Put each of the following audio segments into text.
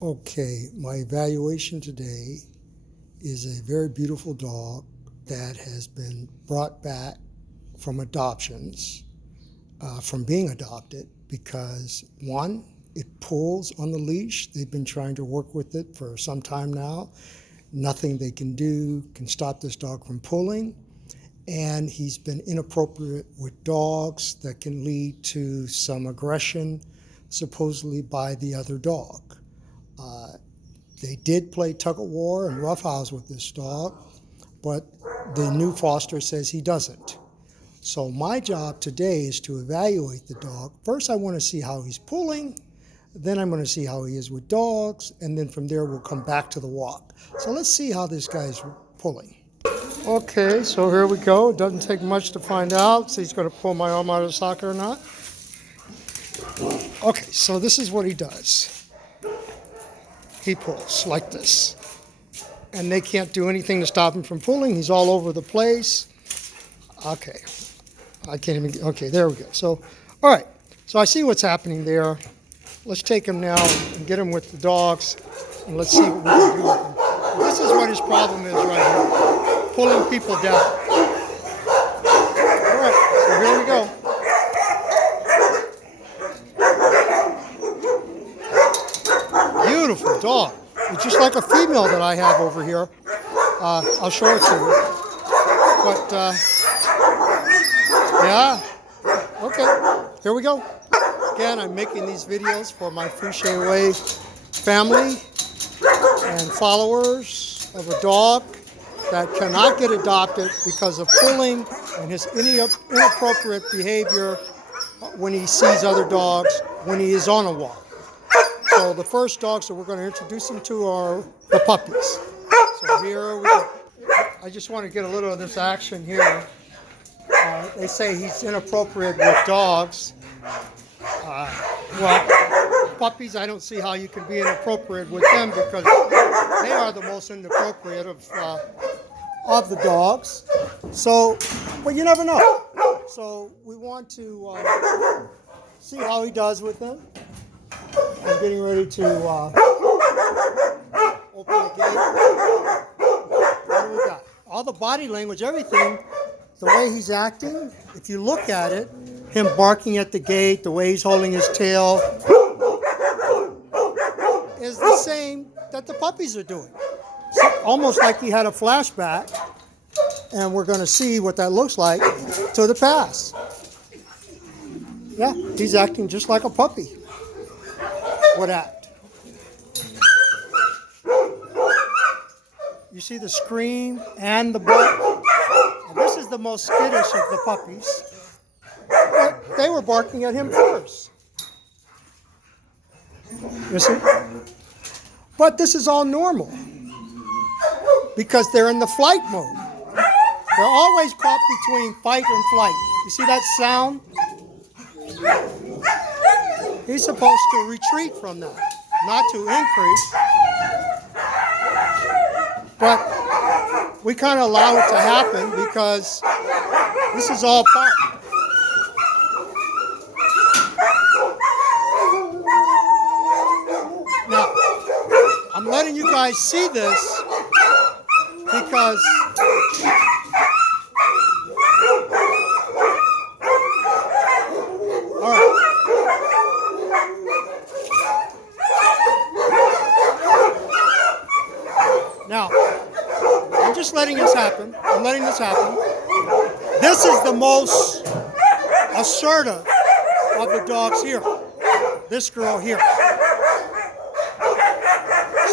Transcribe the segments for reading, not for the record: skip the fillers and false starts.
Okay, my evaluation today is a very beautiful dog that has been brought back from adoptions, from being adopted, because one, it pulls on the leash. They've been trying to work with it for some time now. Nothing they can do can stop this dog from pulling. And he's been inappropriate with dogs that can lead to some aggression, supposedly by the other dog. They did play tug of war and roughhouse with this dog, but the new foster says he doesn't. So my job today is to evaluate the dog. First, I want to see how he's pulling. Then I'm going to see how he is with dogs. And then from there, we'll come back to the walk. So let's see how this guy's pulling. Okay, so here we go. It doesn't take much to find out if he's going to pull my arm out of the socket or not. Okay, so this is what he does. He pulls like this. And they can't do anything to stop him from pulling. He's all over the place. Okay. I can't even, okay, there we go. So, all right. So I see what's happening there. Let's take him now and get him with the dogs, and let's see what we can do with him. This is what his problem is right here. Pulling people down. All right, so here we go. Beautiful dog. It's just like a female that I have over here. I'll show it to you. But, yeah. Okay, here we go. Again, I'm making these videos for my Fouché Way family and followers of a dog that cannot get adopted because of pulling and his inappropriate behavior when he sees other dogs when he is on a walk. So the first dogs that we're going to introduce him to are the puppies. So here we go. I just want to get a little of this action here. They say he's inappropriate with dogs. Well, puppies, I don't see how you can be inappropriate with them because they are the most inappropriate of the dogs. So, but you never know. So we want to see how he does with them. I'm getting ready to open the gate. What do we got? All the body language, everything, the way he's acting, if you look at it, him barking at the gate, the way he's holding his tail, is the same that the puppies are doing. So, almost like he had a flashback, and we're going to see what that looks like to the past. Yeah, he's acting just like a puppy would act. You see the scream and the bark? This is the most skittish of the puppies. But they were barking at him first. You see? But this is all normal because they're in the flight mode. They're always caught between fight and flight. You see that sound? He's supposed to retreat from that, not to increase. But we kind of allow it to happen because this is all part. Now, I'm letting you guys see this because all right. Now, I'm just letting this happen. I'm letting this happen. This is the most assertive of the dogs here. This girl here.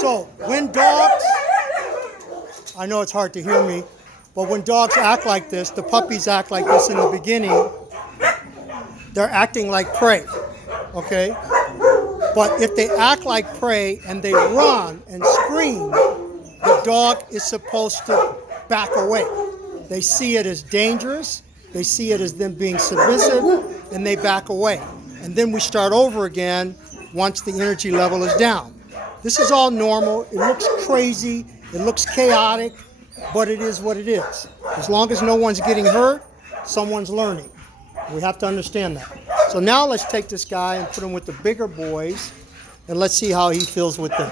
So, when dogs, I know it's hard to hear me, but when dogs act like this, the puppies act like this in the beginning, they're acting like prey, okay? But if they act like prey and they run and scream, the dog is supposed to back away. They see it as dangerous, they see it as them being submissive, and they back away. And then we start over again once the energy level is down. This is all normal. It looks crazy, it looks chaotic, but it is what it is. As long as no one's getting hurt, someone's learning. We have to understand that. So now let's take this guy and put him with the bigger boys and let's see how he feels with them.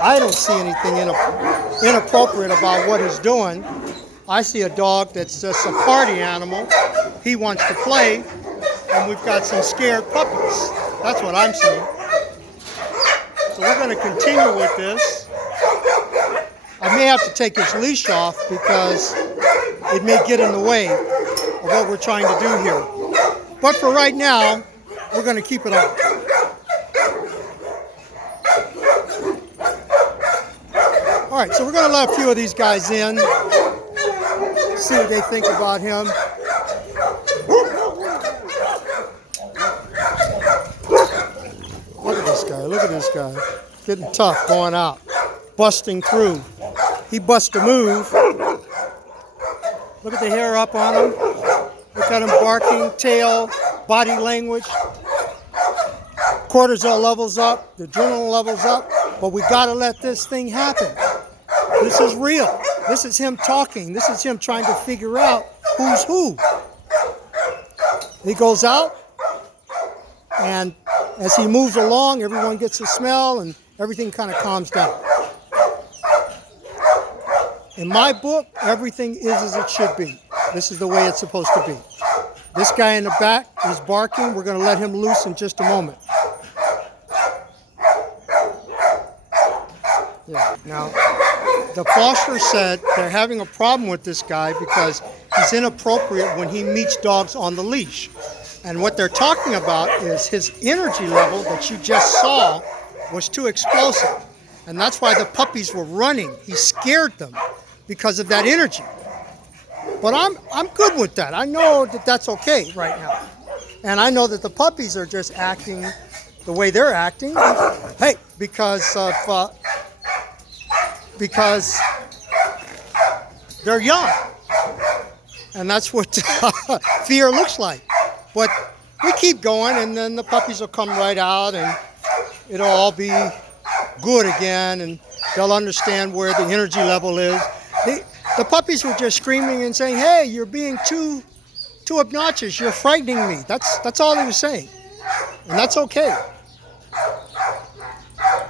I don't see anything inappropriate about what he's doing. I see a dog that's just a party animal. He wants to play, and we've got some scared puppies. That's what I'm seeing. So we're going to continue with this. I may have to take his leash off because it may get in the way of what we're trying to do here. But for right now, we're going to keep it on. All right, so we're going to let a few of these guys in, see what they think about him. Look at this guy, look at this guy. Getting tough, going out, busting through. He busts a move. Look at the hair up on him. Look at him barking, tail, body language. Cortisol levels up, the adrenaline levels up, but we gotta let this thing happen. This is real. This is him talking. This is him trying to figure out who's who. He goes out, and as he moves along, everyone gets a smell, and everything kind of calms down. In my book, everything is as it should be. This is the way it's supposed to be. This guy in the back is barking. We're going to let him loose in just a moment. Yeah. Now, the foster said they're having a problem with this guy because he's inappropriate when he meets dogs on the leash. And what they're talking about is his energy level that you just saw was too explosive. And that's why the puppies were running. He scared them because of that energy. But I'm good with that. I know that that's okay right now. And I know that the puppies are just acting the way they're acting. Hey, because they're young. And that's what fear looks like. But we keep going, and then the puppies will come right out, and it'll all be good again, and they'll understand where the energy level is. The puppies were just screaming and saying, "Hey, you're being too obnoxious. You're frightening me." That's all he was saying, and that's okay.